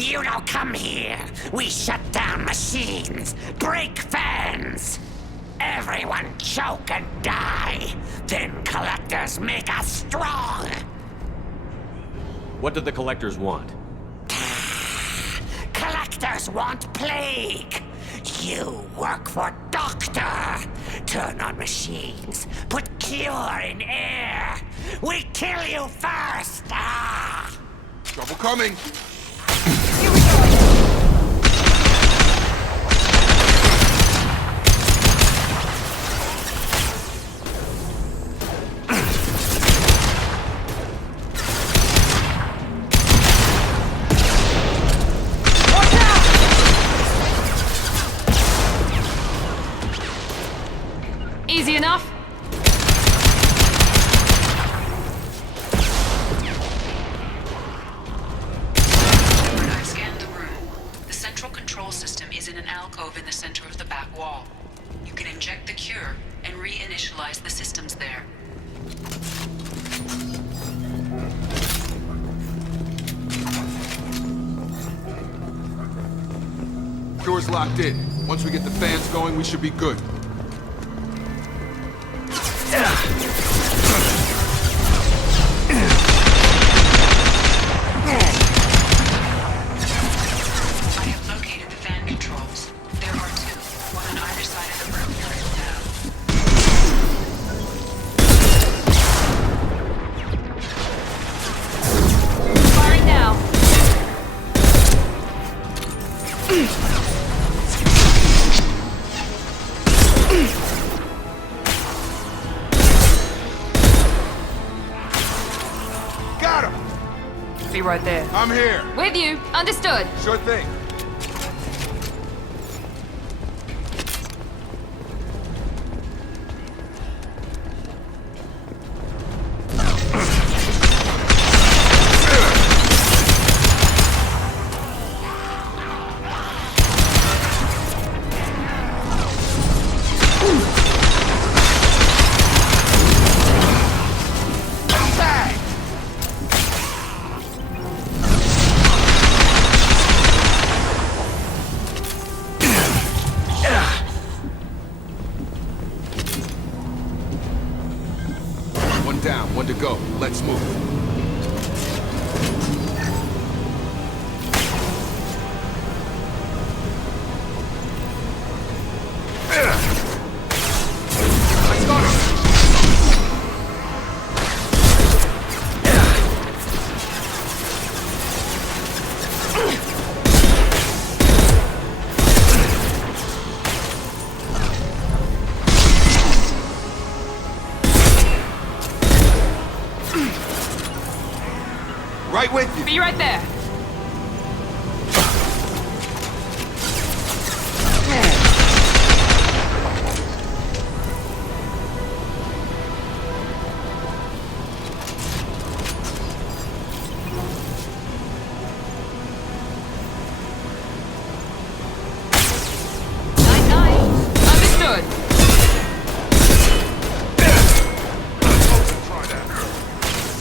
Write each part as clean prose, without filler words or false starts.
You don't come here. We shut down machines, break fans. Everyone choke and die. Then collectors make us strong. What do the collectors want? Collectors want plague. You work for Doctor. Turn on machines. Put cure in air. We kill you first. Trouble coming. Easy enough? I've scanned the room. The central control system is in an alcove in the center of the back wall. You can inject the cure and reinitialize the systems there. Cure's locked in. Once we get the fans going, we should be good. I have located the fan controls. There are two, one on either side of the room driven down. Firing now. Got him! Be right there. I'm here. With you. Understood. Sure thing. One down, one to go. Let's move. Let's go. Right with you. Be right there. Night. Understood.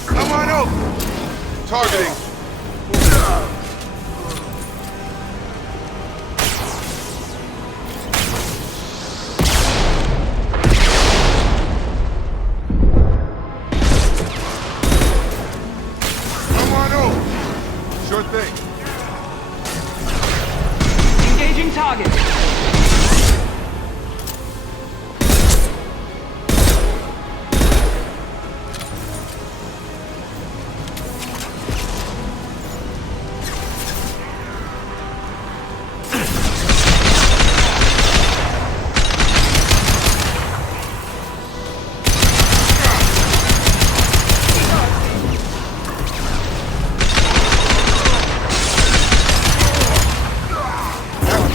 Come on over. Targeting. Come on over. Sure thing. Engaging target.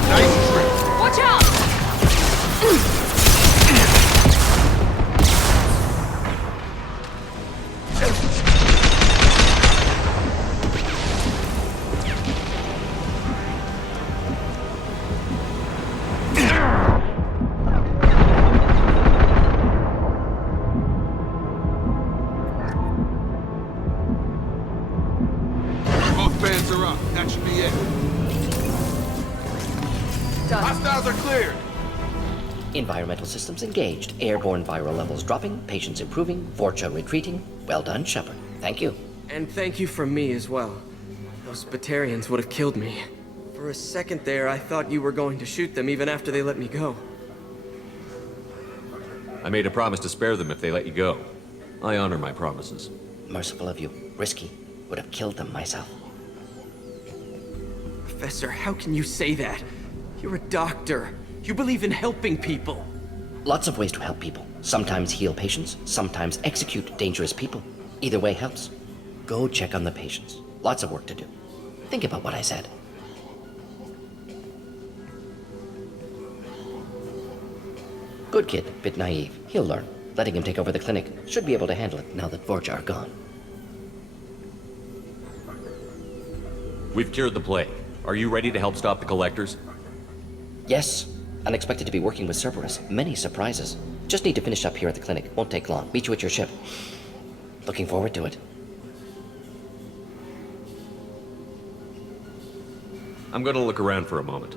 Nice trick. Watch out! Both fans are up. That should be it. done. Hostiles are cleared! Environmental systems engaged. Airborne viral levels dropping. Patients improving. Vorcha retreating. Well done, Shepard. Thank you. And thank you from me as well. Those Batarians would have killed me. For a second there, I thought you were going to shoot them even after they let me go. I made a promise to spare them if they let you go. I honor my promises. Merciful of you. Risky. Would have killed them myself. Professor, how can you say that? You're a doctor. You believe in helping people. Lots of ways to help people. Sometimes heal patients, sometimes execute dangerous people. Either way helps. Go check on the patients. Lots of work to do. Think about what I said. Good kid, bit naive. He'll learn. Letting him take over the clinic. Should be able to handle it now that Vorcha are gone. We've cured the plague. Are you ready to help stop the collectors? Yes. Unexpected to be working with Cerberus. Many surprises. Just need to finish up here at the clinic. Won't take long. Meet you at your ship. Looking forward to it. I'm gonna look around for a moment.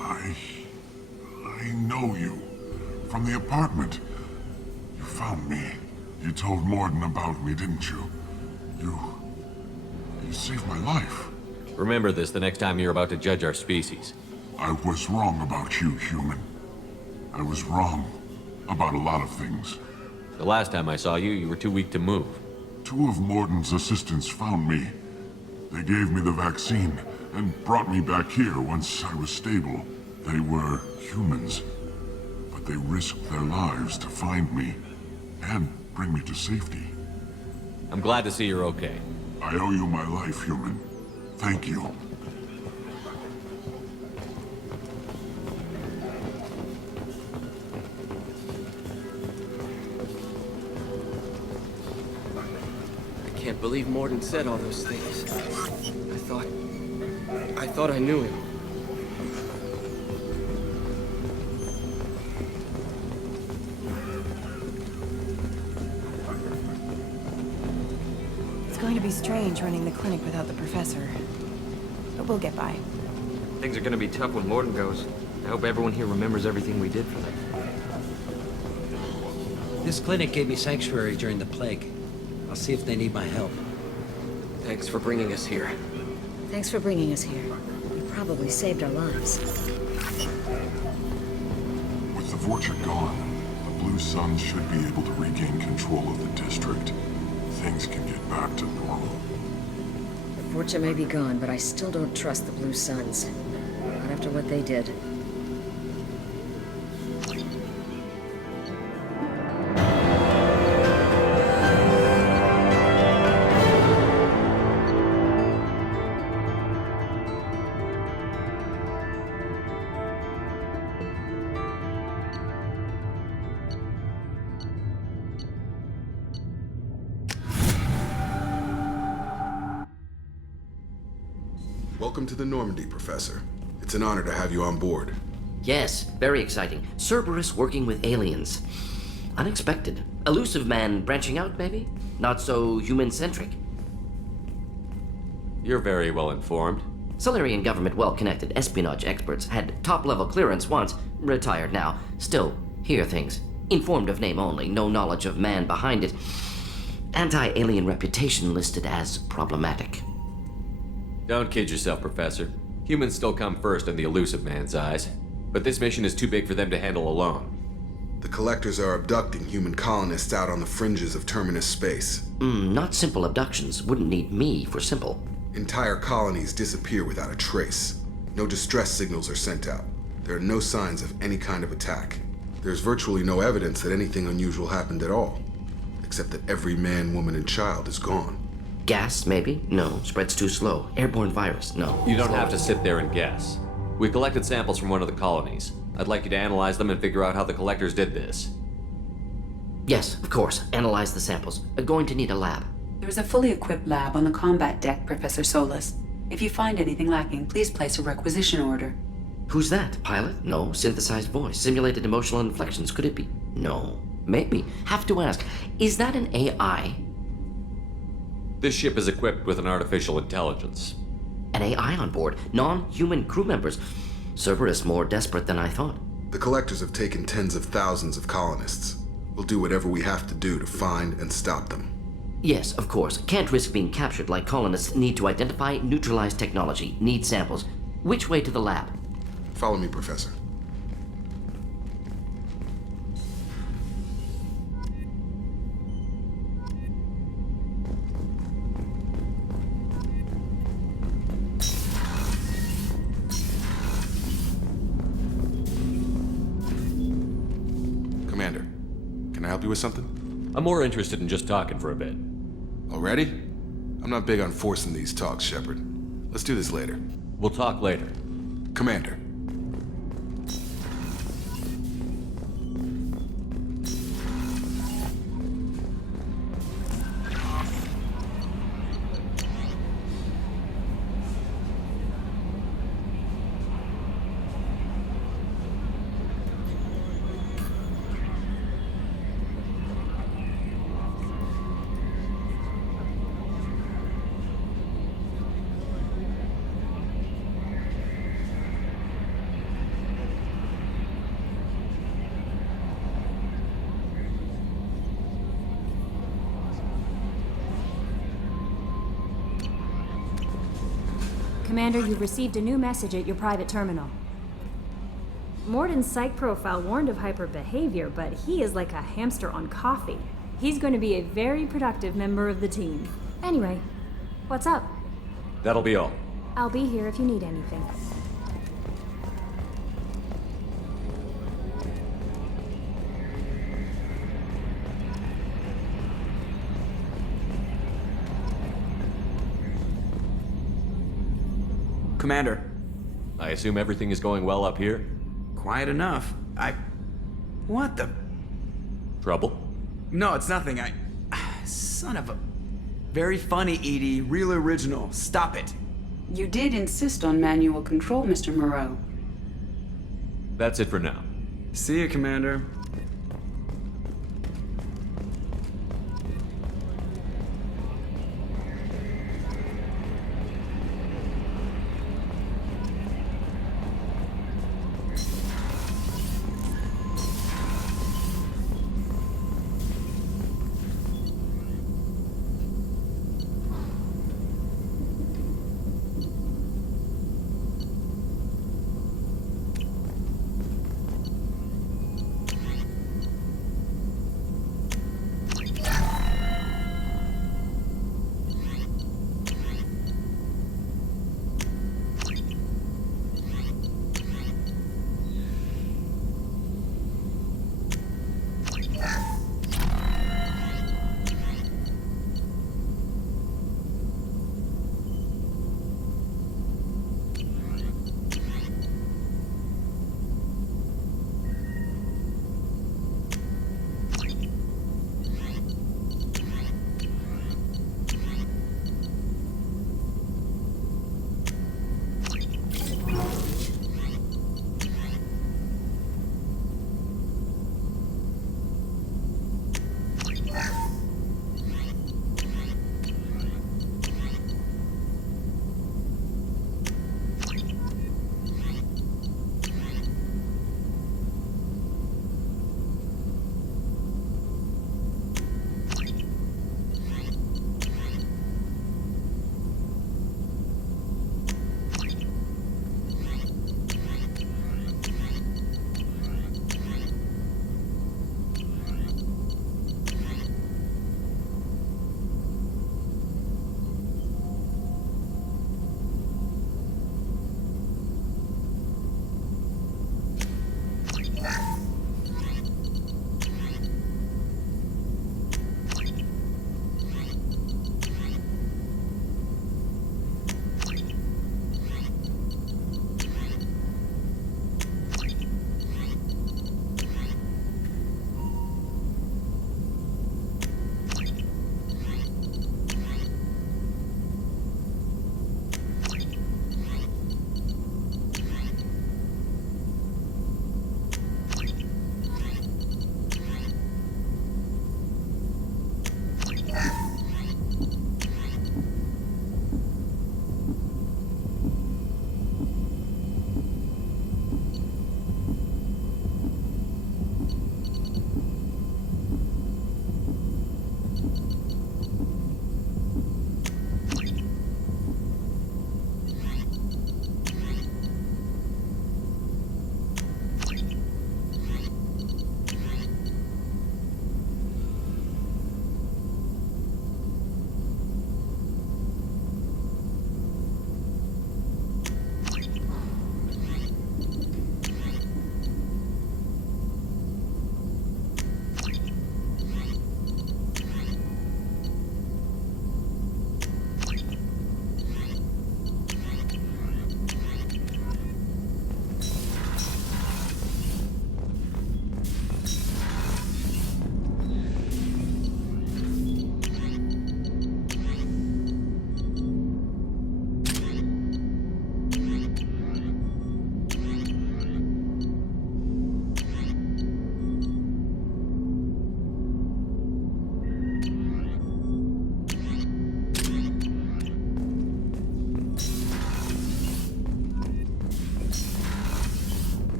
I know you. From the apartment. You found me. You told Morden about me, didn't you? You saved my life. Remember this the next time you're about to judge our species. I was wrong about you, human. I was wrong about a lot of things. The last time I saw you, you were too weak to move. 2 of Morden's assistants found me. They gave me the vaccine and brought me back here once I was stable. They were humans, but they risked their lives to find me and bring me to safety. I'm glad to see you're okay. I owe you my life, human. Thank you. I can't believe Morden said all those things. I thought I knew him. It's going to be strange running the clinic without the professor. But we'll get by. Things are gonna be tough when Morden goes. I hope everyone here remembers everything we did for them. This clinic gave me sanctuary during the plague. I'll see if they need my help. Thanks for bringing us here. Thanks for bringing us here. You probably saved our lives. With the Vorcha gone, the Blue Suns should be able to regain control of the district. Things can get back to normal. The Vorcha may be gone, but I still don't trust the Blue Suns. Not after what they did. Welcome to the Normandy, Professor. It's an honor to have you on board. Yes, very exciting. Cerberus working with aliens. Unexpected. Elusive man branching out, maybe? Not so human-centric. You're very well informed. Solarian government well-connected espionage experts had top-level clearance once, retired now. Still, hear things. Informed of name only, no knowledge of man behind it. Anti-alien reputation listed as problematic. Don't kid yourself, Professor. Humans still come first in the elusive man's eyes. But this mission is too big for them to handle alone. The Collectors are abducting human colonists out on the fringes of Terminus space. Not simple abductions. Wouldn't need me for simple. Entire colonies disappear without a trace. No distress signals are sent out. There are no signs of any kind of attack. There's virtually no evidence that anything unusual happened at all. Except that every man, woman, and child is gone. Gas, maybe? No. Spreads too slow. Airborne virus? No. You don't have to sit there and guess. We collected samples from one of the colonies. I'd like you to analyze them and figure out how the Collectors did this. Yes, of course. Analyze the samples. Going to need a lab. There's a fully equipped lab on the combat deck, Professor Solis. If you find anything lacking, please place a requisition order. Who's that? Pilot? No. Synthesized voice. Simulated emotional inflections. Could it be? No. Maybe. Have to ask. Is that an AI? This ship is equipped with an artificial intelligence. An AI on board, non-human crew members. Cerberus more desperate than I thought. The Collectors have taken tens of thousands of colonists. We'll do whatever we have to do to find and stop them. Yes, of course. Can't risk being captured like colonists need to identify, neutralize technology, need samples. Which way to the lab? Follow me, Professor. Commander, can I help you with something? I'm more interested in just talking for a bit. Already? I'm not big on forcing these talks, Shepard. Let's do this later. We'll talk later. Commander. Commander, you've received a new message at your private terminal. Morden's psych profile warned of hyper behavior, but he is like a hamster on coffee. He's going to be a very productive member of the team. Anyway, what's up? That'll be all. I'll be here if you need anything. Commander. I assume everything is going well up here? Quiet enough. What the... Trouble? No, it's nothing. Son of a... Very funny, Edie. Real original. Stop it. You did insist on manual control, Mr. Moreau. That's it for now. See you, Commander.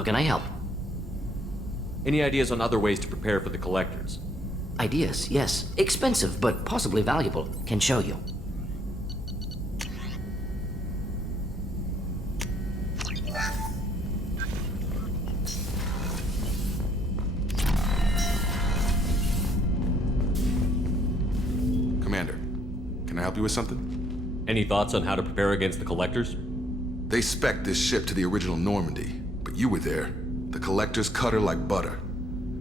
how can I help? Any ideas on other ways to prepare for the collectors? Ideas, yes. Expensive, but possibly valuable. Can show you. Commander, can I help you with something? Any thoughts on how to prepare against the collectors? They spec'd this ship to the original Normandy, but you were there. The collectors cut her like butter.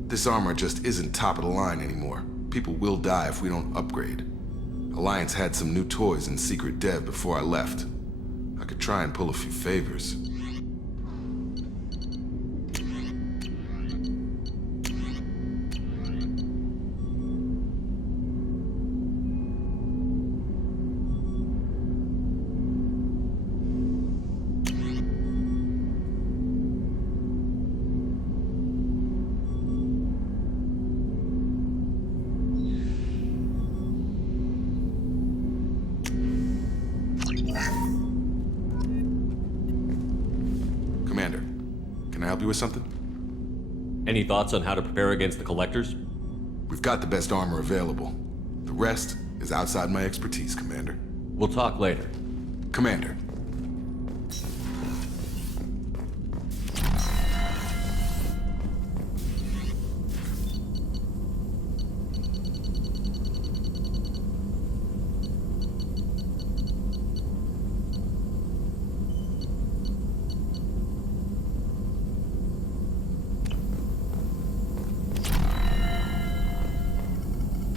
This armor just isn't top of the line anymore. People will die if we don't upgrade. Alliance had some new toys in secret dev before I left. I could try and pull a few favors. Commander, can I help you with something? Any thoughts on how to prepare against the collectors? We've got the best armor available. The rest is outside my expertise, Commander. We'll talk later. Commander.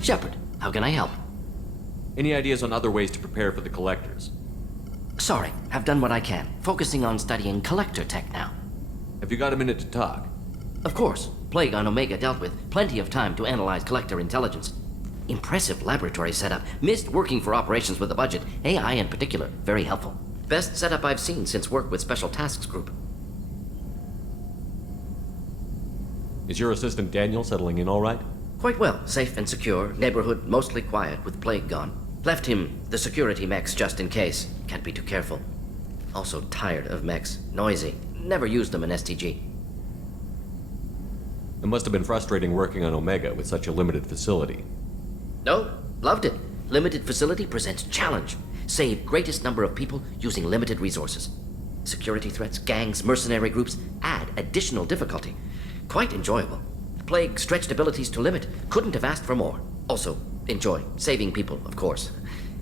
Shepard, how can I help? Any ideas on other ways to prepare for the collectors? Sorry, have done what I can. Focusing on studying collector tech now. Have you got a minute to talk? Of course. Plague on Omega dealt with. Plenty of time to analyze collector intelligence. Impressive laboratory setup. Missed working for operations with a budget. AI in particular, very helpful. Best setup I've seen since work with Special Tasks Group. Is your assistant Daniel settling in all right? Quite well. Safe and secure. Neighborhood mostly quiet with Plague gone. Left him the security mechs just in case. Can't be too careful. Also tired of mechs. Noisy. Never used them in STG. It must have been frustrating working on Omega with such a limited facility. No, loved it. Limited facility presents challenge. Save greatest number of people using limited resources. Security threats, gangs, mercenary groups add additional difficulty. Quite enjoyable. Plague stretched abilities to limit. Couldn't have asked for more. Also, enjoy. Saving people, of course.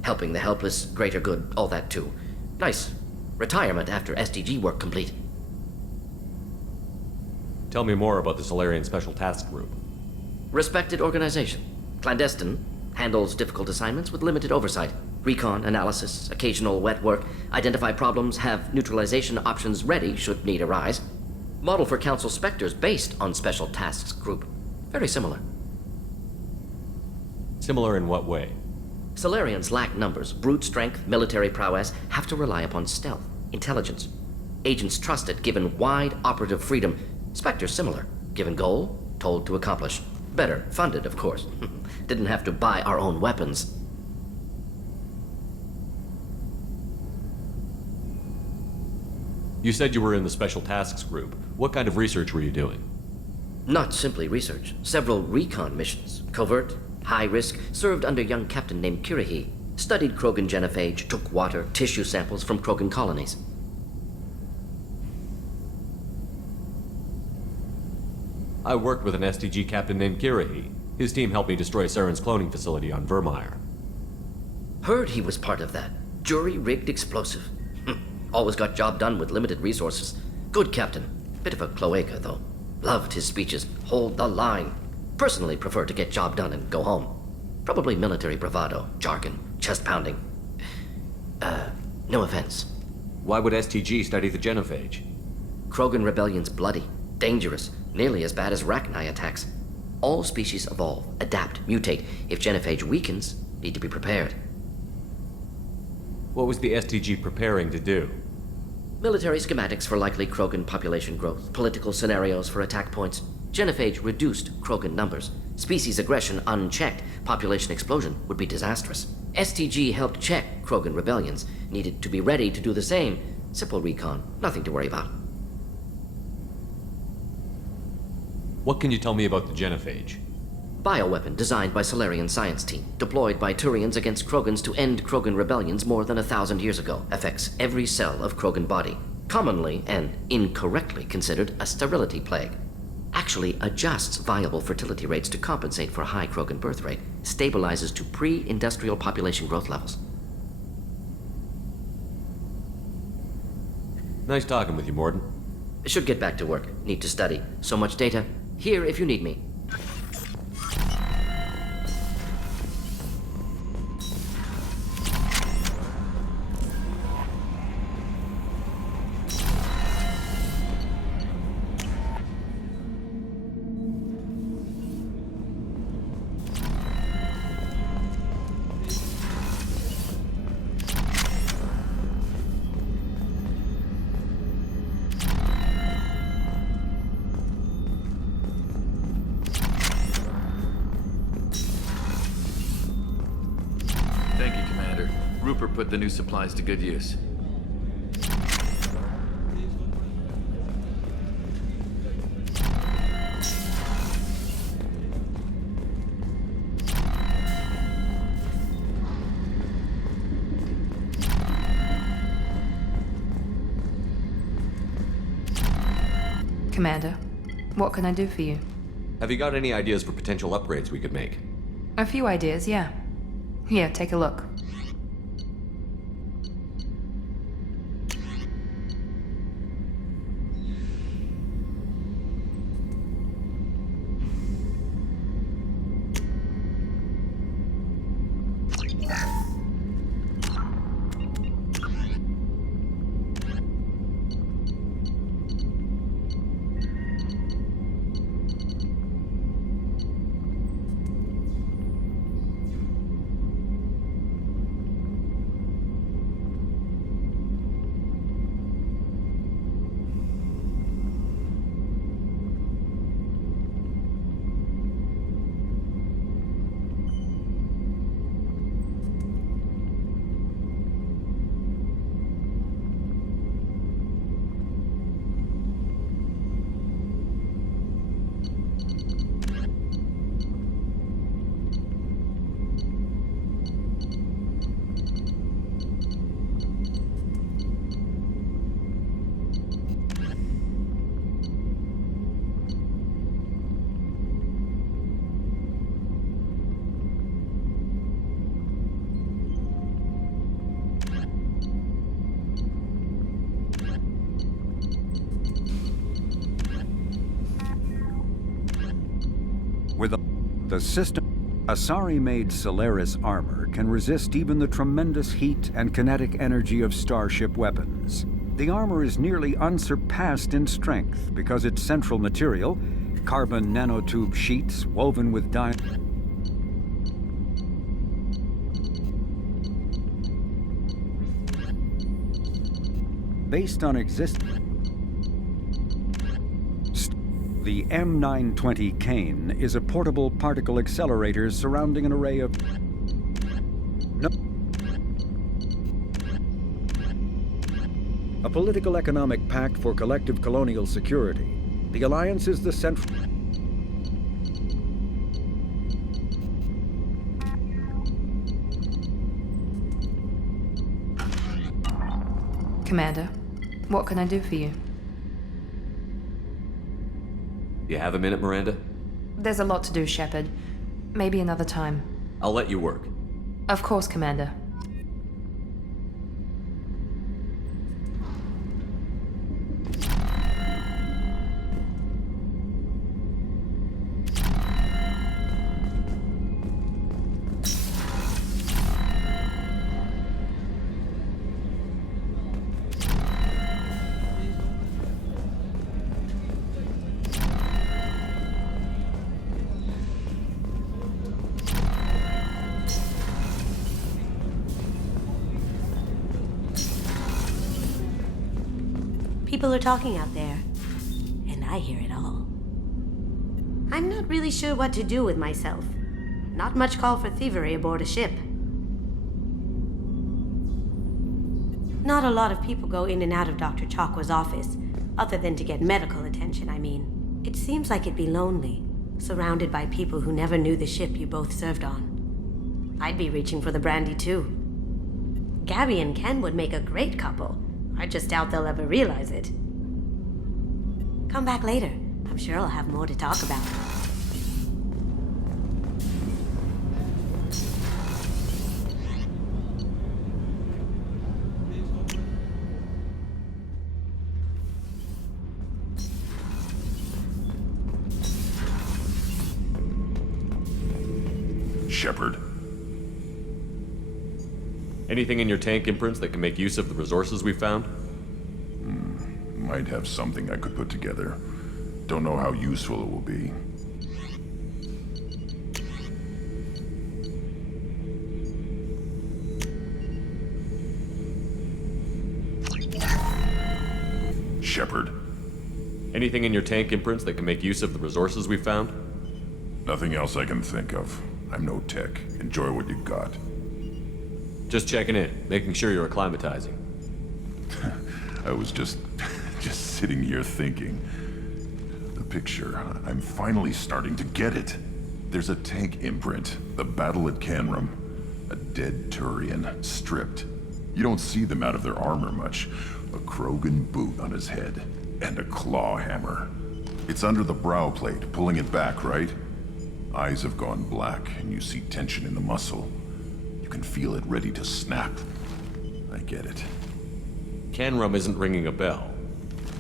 Helping the helpless, greater good, all that too. Nice. Retirement after SDG work complete. Tell me more about the Solarian Special Task Group. Respected organization. Clandestine. Handles difficult assignments with limited oversight. Recon, analysis, occasional wet work. Identify problems, have neutralization options ready should need arise. Model for Council Spectres based on Special Tasks Group. Very similar. Similar in what way? Solarians lack numbers, brute strength, military prowess, have to rely upon stealth, intelligence. Agents trusted, given wide operative freedom. Spectres similar, given goal, told to accomplish. Better, funded, of course. Didn't have to buy our own weapons. You said you were in the Special Tasks Group. What kind of research were you doing? Not simply research. Several recon missions. Covert, high risk, served under young captain named Kirahi. Studied Krogan genophage, took water, tissue samples from Krogan colonies. I worked with an STG captain named Kirahi. His team helped me destroy Saren's cloning facility on Vermeer. Heard he was part of that. Jury-rigged explosive. Always got job done with limited resources. Good captain. Bit of a cloaca, though. Loved his speeches. Hold the line. Personally prefer to get job done and go home. Probably military bravado, jargon, chest pounding. No offense. Why would STG study the genophage? Krogan rebellion's bloody, dangerous, nearly as bad as Rachni attacks. All species evolve, adapt, mutate. If genophage weakens, need to be prepared. What was the STG preparing to do? Military schematics for likely Krogan population growth, political scenarios for attack points. Genophage reduced Krogan numbers. Species aggression unchecked, population explosion would be disastrous. STG helped check Krogan rebellions, needed to be ready to do the same. Simple recon, nothing to worry about. What can you tell me about the genophage? Bioweapon designed by Solarian science team, deployed by Turians against Krogans to end Krogan rebellions more than 1,000 years ago, affects every cell of Krogan body. Commonly and incorrectly considered a sterility plague. Actually adjusts viable fertility rates to compensate for a high Krogan birth rate, stabilizes to pre-industrial population growth levels. Nice talking with you, Morden. Should get back to work. Need to study. So much data. Here if you need me. Thank you, Commander. Rupert put the new supplies to good use. Commander, what can I do for you? Have you got any ideas for potential upgrades we could make? A few ideas, yeah. Here, take a look. With the system, Asari-made Solaris armor can resist even the tremendous heat and kinetic energy of starship weapons. The armor is nearly unsurpassed in strength because its central material, carbon nanotube sheets woven with based on The M920 Kane is a portable particle accelerator surrounding an array of a political economic pact for collective colonial security. The Alliance is the central Commander, what can I do for you? You have a minute, Miranda? There's a lot to do, Shepard. Maybe another time. I'll let you work. Of course, Commander. People are talking out there, and I hear it all. I'm not really sure what to do with myself. Not much call for thievery aboard a ship. Not a lot of people go in and out of Dr. Chakwa's office, other than to get medical attention, I mean. It seems like it'd be lonely, surrounded by people who never knew the ship you both served on. I'd be reaching for the brandy too. Gabby and Ken would make a great couple. I just doubt they'll ever realize it. Come back later. I'm sure I'll have more to talk about. Shepard. Anything in your tank imprints that can make use of the resources we found? Might have something I could put together. Don't know how useful it will be. Shepard. Anything in your tank imprints that can make use of the resources we found? Nothing else I can think of. I'm no tech. Enjoy what you got. Just checking in, making sure you're acclimatizing. I was just sitting here thinking. The picture, I'm finally starting to get it. There's a tank imprint, the battle at Canrum. A dead Turian, stripped. You don't see them out of their armor much. A Krogan boot on his head, and a claw hammer. It's under the brow plate, pulling it back, right? Eyes have gone black, and you see tension in the muscle. You can feel it ready to snap. I get it. Canrum isn't ringing a bell.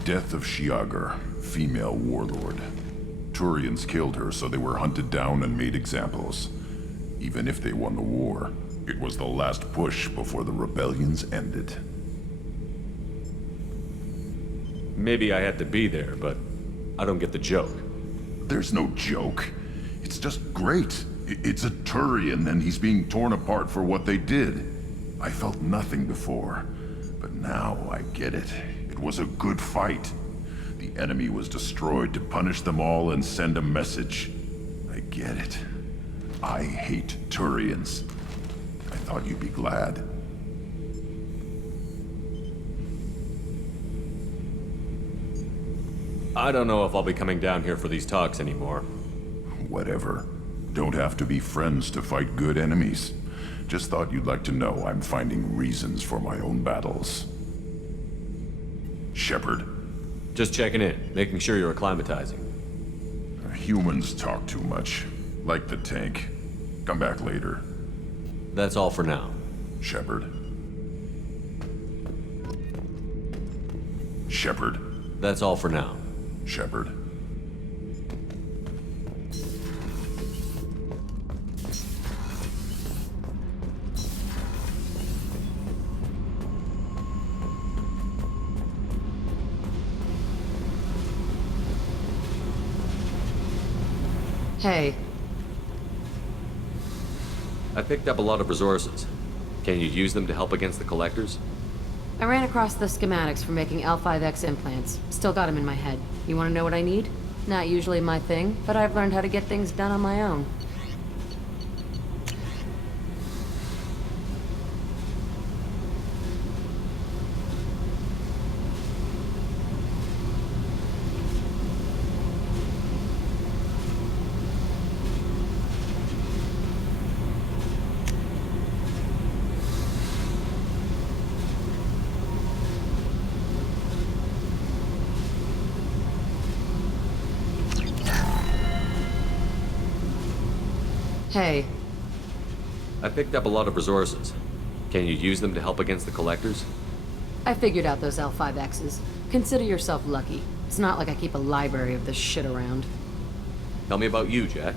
Death of Shiagar, female warlord. Turians killed her, so they were hunted down and made examples. Even if they won the war, it was the last push before the rebellions ended. Maybe I had to be there, but I don't get the joke. There's no joke. It's just great. It's a Turian, and he's being torn apart for what they did. I felt nothing before, but now I get it. It was a good fight. The enemy was destroyed to punish them all and send a message. I get it. I hate Turians. I thought you'd be glad. I don't know if I'll be coming down here for these talks anymore. Whatever. Don't have to be friends to fight good enemies. Just thought you'd like to know I'm finding reasons for my own battles. Shepard. Just checking in, making sure you're acclimatizing. Humans talk too much. Like the tank. Come back later. That's all for now. Shepard. Shepard. That's all for now. Shepard. Hey. I picked up a lot of resources. Can you use them to help against the collectors? I ran across the schematics for making L5X implants. Still got them in my head. You want to know what I need? Not usually my thing, but I've learned how to get things done on my own. Hey. I picked up a lot of resources. Can you use them to help against the collectors? I figured out those L5Xs. Consider yourself lucky. It's not like I keep a library of this shit around. Tell me about you, Jack.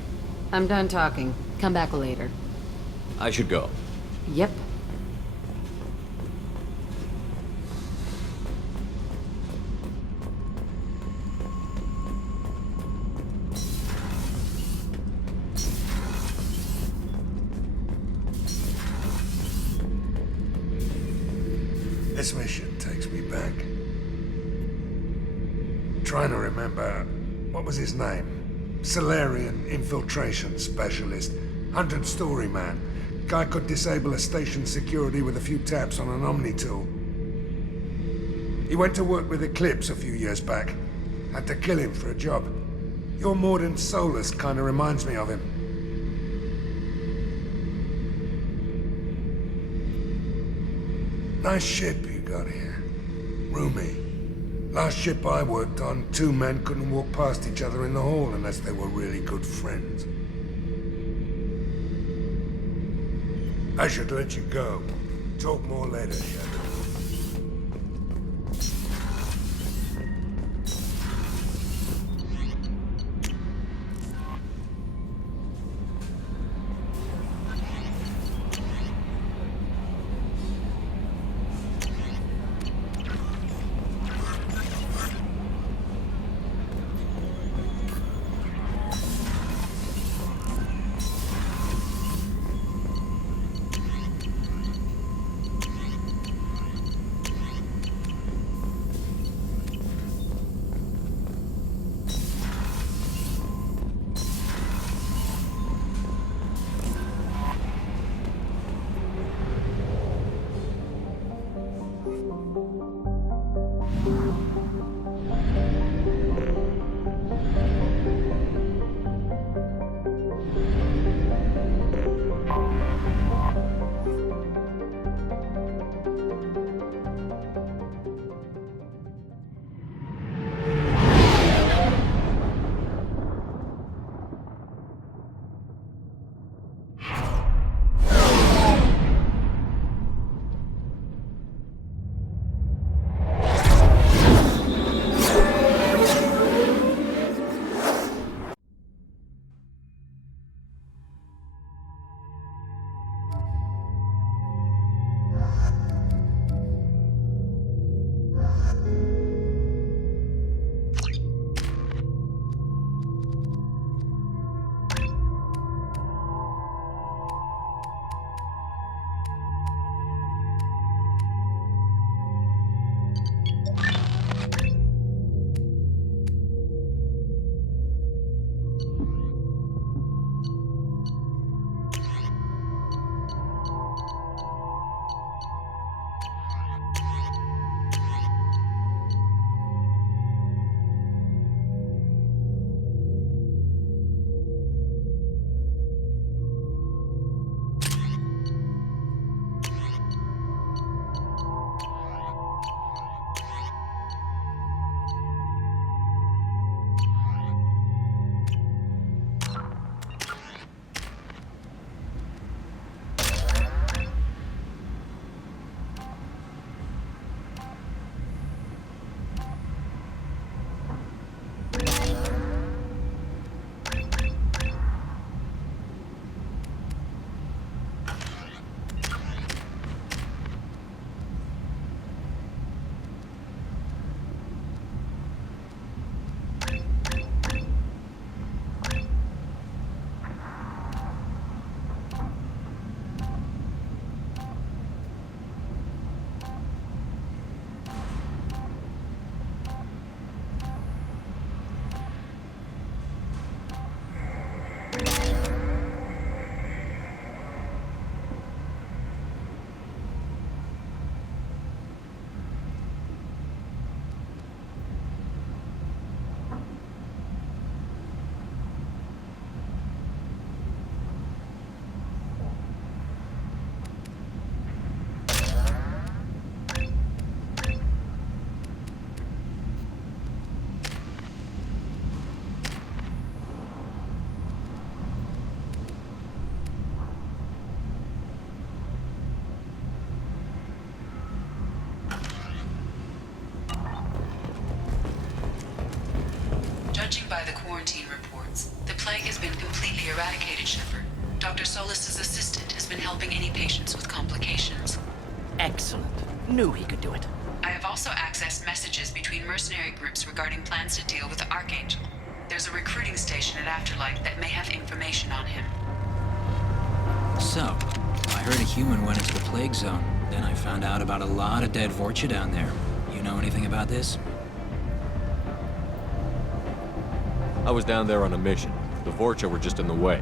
I'm done talking. Come back later. I should go. Yep. This mission takes me back. Trying to remember, what was his name? Solarian infiltration specialist. 100-story man. Guy could disable a station security with a few taps on an Omni tool. He went to work with Eclipse a few years back. Had to kill him for a job. Your Morden Solus kind of reminds me of him. Nice ship you got here. Roomy. Last ship I worked on, 2 men couldn't walk past each other in the hall unless they were really good friends. I should let you go. Talk more later, Shadow. Judging by the quarantine reports, the plague has been completely eradicated, Shepard. Dr. Solis's assistant has been helping any patients with complications. Excellent. Knew he could do it. I have also accessed messages between mercenary groups regarding plans to deal with the Archangel. There's a recruiting station at Afterlight that may have information on him. So, I heard a human went into the plague zone. Then I found out about a lot of dead Vorcha down there. You know anything about this? I was down there on a mission. The Vorcha were just in the way.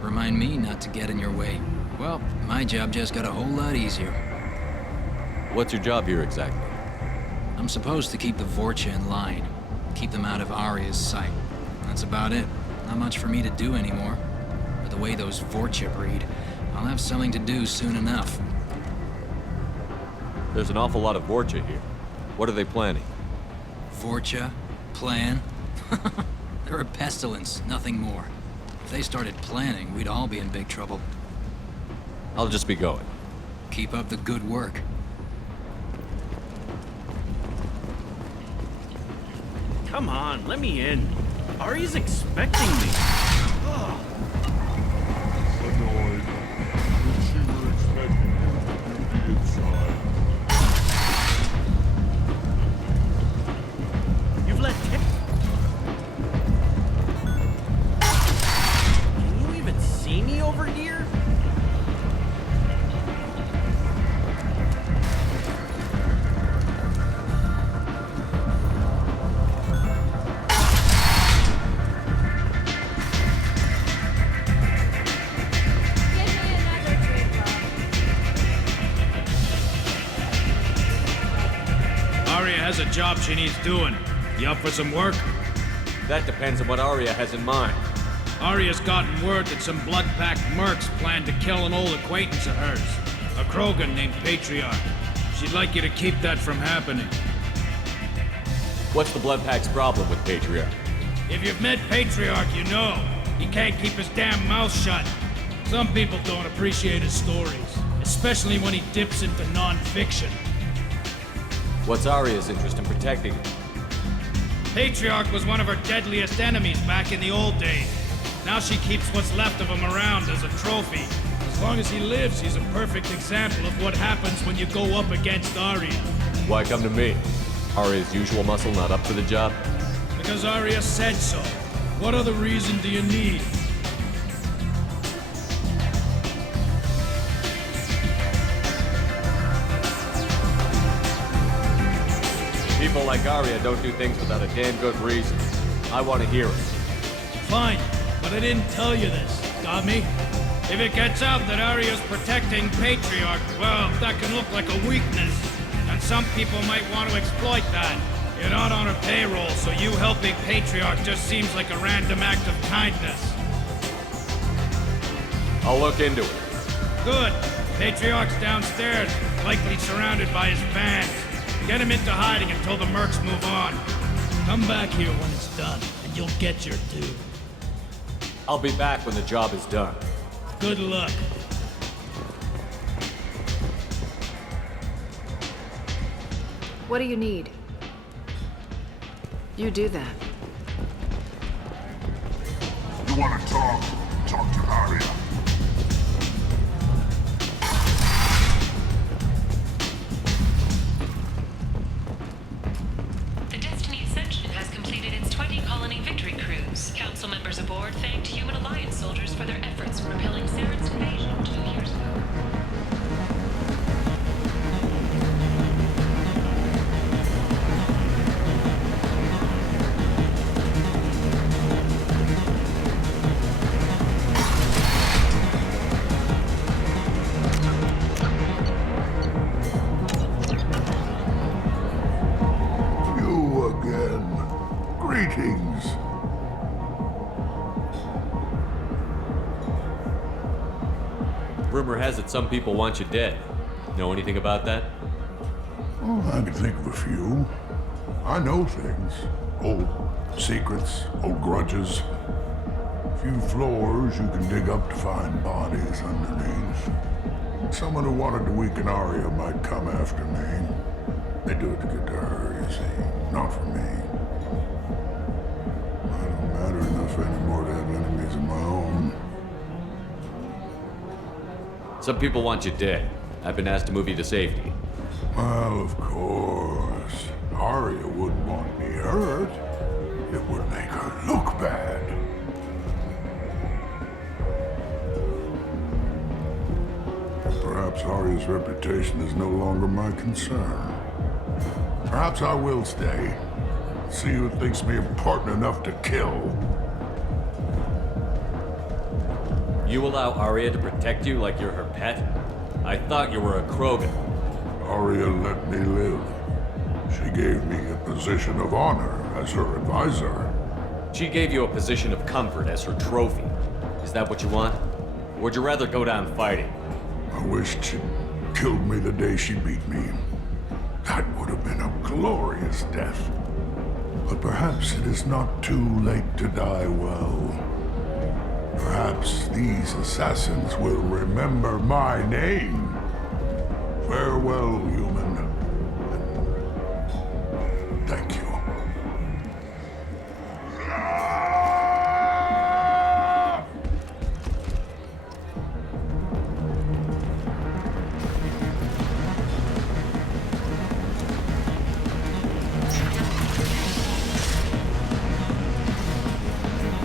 Remind me not to get in your way. Well, my job just got a whole lot easier. What's your job here exactly? I'm supposed to keep the Vorcha in line. Keep them out of Aria's sight. That's about it. Not much for me to do anymore. But the way those Vorcha breed, I'll have something to do soon enough. There's an awful lot of Vorcha here. What are they planning? Vorcha? Plan? They're a pestilence, nothing more. If they started planning, we'd all be in big trouble. I'll just be going. Keep up the good work. Come on, let me in. Ari's expecting me. Ugh. Annoyed that she were expecting you to be inside. You've let Can you even see me over here? Has a job she needs doing. You up for some work? That depends on what Aria has in mind. Aria's gotten word that some blood-packed mercs plan to kill an old acquaintance of hers, a Krogan named Patriarch. She'd like you to keep that from happening. What's the Bloodpack's problem with Patriarch? If you've met Patriarch, you know. He can't keep his damn mouth shut. Some people don't appreciate his stories, especially when he dips into non-fiction. What's Aria's interest in protecting him? Patriarch was one of her deadliest enemies back in the old days. Now she keeps what's left of him around as a trophy. As long as he lives, he's a perfect example of what happens when you go up against Aria. Why come to me? Aria's usual muscle not up for the job? Because Aria said so. What other reason do you need? People like Aria don't do things without a damn good reason. I want to hear it. Fine, but I didn't tell you this. Got me? If it gets out that Aria's protecting Patriarch, well, that can look like a weakness. And some people might want to exploit that. You're not on her payroll, so you helping Patriarch just seems like a random act of kindness. I'll look into it. Good. Patriarch's downstairs, likely surrounded by his fans. Get him into hiding until the mercs move on. Come back here when it's done, and you'll get your due. I'll be back when the job is done. Good luck. What do you need? You do that. You want to talk? Talk to Aria. The Destiny Ascension has completed its 20-colony victory cruise. Council members aboard thanked Human Alliance soldiers for their efforts in repelling Saren's invasion 2 years ago. Greetings. Rumor has it some people want you dead. Know anything about that? Oh, I can think of a few. I know things. Old secrets, old grudges. A few floors you can dig up to find bodies underneath. Someone who wanted to weaken Aria might come after me. They do it to get to her, you see, not for me. I don't matter enough anymore to have enemies of my own. Some people want you dead. I've been asked to move you to safety. Well, of course. Aria wouldn't want me hurt. It would make her look bad. Perhaps Aria's reputation is no longer my concern. Perhaps I will stay. See who thinks me important enough to kill. You allow Aria to protect you like you're her pet? I thought you were a Krogan. Aria let me live. She gave me a position of honor as her advisor. She gave you a position of comfort as her trophy. Is that what you want? Or would you rather go down fighting? I wished she'd killed me the day she beat me. That would have been a glorious death. But perhaps it is not too late to die well. Perhaps these assassins will remember my name. Farewell, human. Thank you.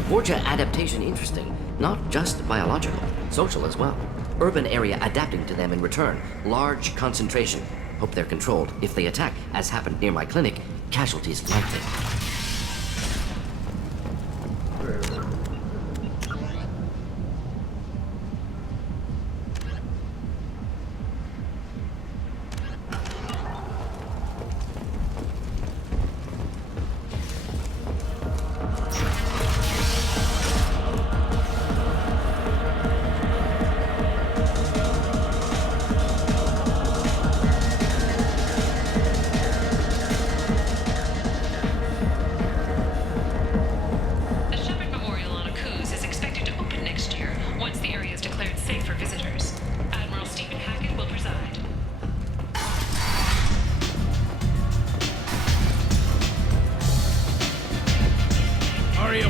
Borgia adaptation interesting, not just biological, social as well. Urban area adapting to them in return. Large concentration. Hope they're controlled. If they attack, as happened near my clinic, casualties likely.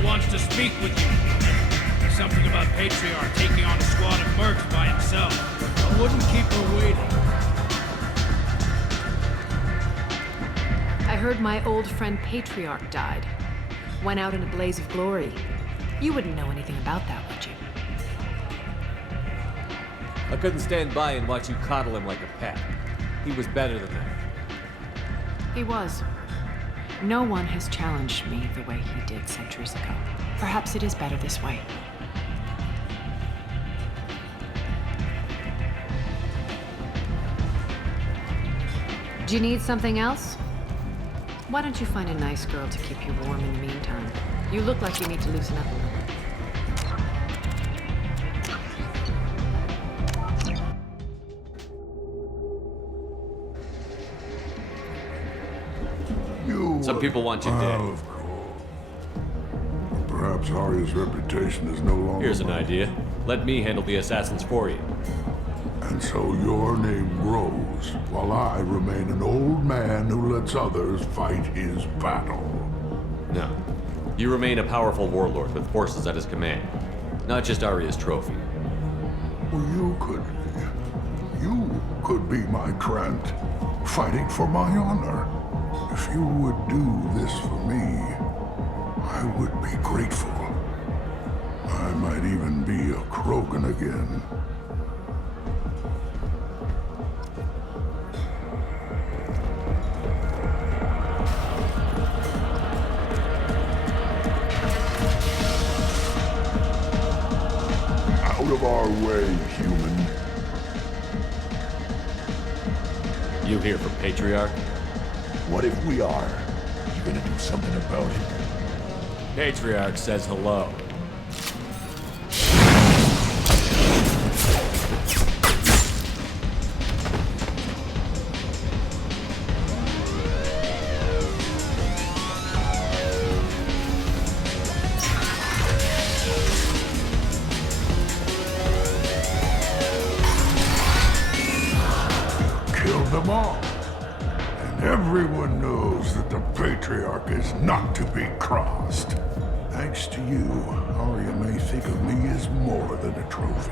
Wants to speak with you. There's something about Patriarch taking on a squad of mercs by himself. I wouldn't keep her waiting. I heard my old friend Patriarch died. Went out in a blaze of glory. You wouldn't know anything about that, would you? I couldn't stand by and watch you coddle him like a pet. He was better than that. He was. No one has challenged me the way he did centuries ago. Perhaps it is better this way. Do you need something else? Why don't you find a nice girl to keep you warm in the meantime? You look like you need to loosen up a little. Some people want you dead. Of course. Perhaps Arya's reputation is no longer... Here's an idea. Let me handle the assassins for you. And so your name grows, while I remain an old man who lets others fight his battle. No. You remain a powerful warlord with forces at his command. Not just Arya's trophy. Well, you could be my Krant, fighting for my honor. If you would do this for me, I would be grateful. I might even be a Krogan again. Out of our way, human. You here from Patriarch? What if we are? You gonna do something about it? Patriarch says hello. Killed them all. Everyone knows that the Patriarch is not to be crossed. Thanks to you, Arya may think of me as more than a trophy.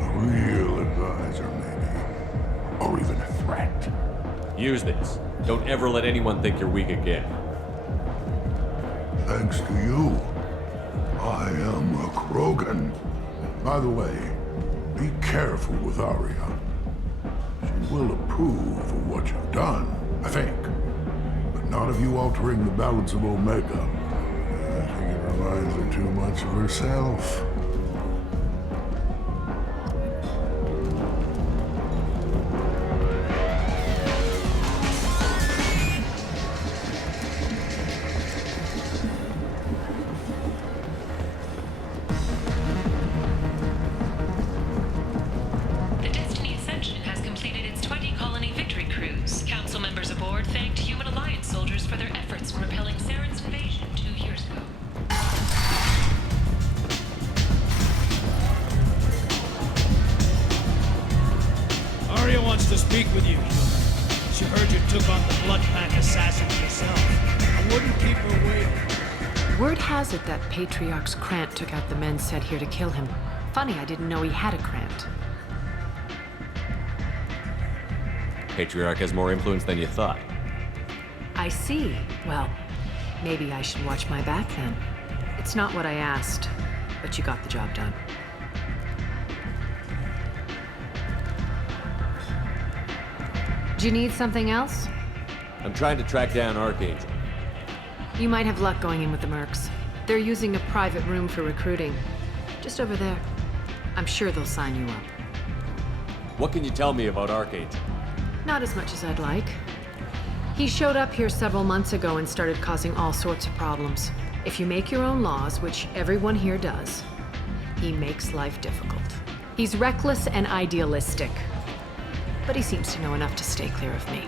A real advisor, maybe. Or even a threat. Use this. Don't ever let anyone think you're weak again. Thanks to you, I am a Krogan. By the way, be careful with Arya. She will approve of what you've done, I think. But not of you altering the balance of Omega. I think it reminds her too much of herself. wants to speak with you, human. She heard you took on the Blood Pack assassins yourself. I wouldn't keep her waiting. Word has it that Patriarch's Krant took out the men sent here to kill him. Funny, I didn't know he had a Krant. Patriarch has more influence than you thought. I see. Well, maybe I should watch my back then. It's not what I asked, but you got the job done. Do you need something else? I'm trying to track down Archangel. You might have luck going in with the mercs. They're using a private room for recruiting. Just over there. I'm sure they'll sign you up. What can you tell me about Archangel? Not as much as I'd like. He showed up here several months ago and started causing all sorts of problems. If you make your own laws, which everyone here does, he makes life difficult. He's reckless and idealistic. But he seems to know enough to stay clear of me.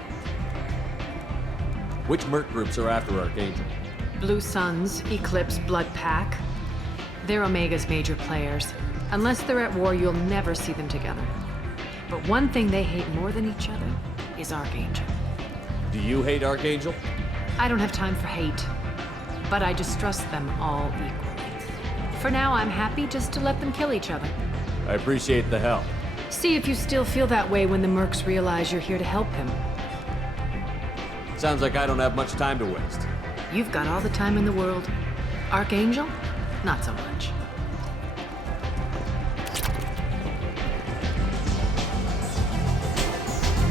Which merc groups are after Archangel? Blue Suns, Eclipse, Blood Pack. They're Omega's major players. Unless they're at war, you'll never see them together. But one thing they hate more than each other is Archangel. Do you hate Archangel? I don't have time for hate. But I distrust them all equally. For now, I'm happy just to let them kill each other. I appreciate the help. See if you still feel that way when the mercs realize you're here to help him. Sounds like I don't have much time to waste. You've got all the time in the world. Archangel? Not so much.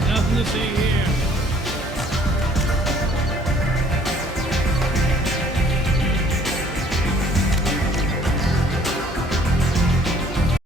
Nothing to see here.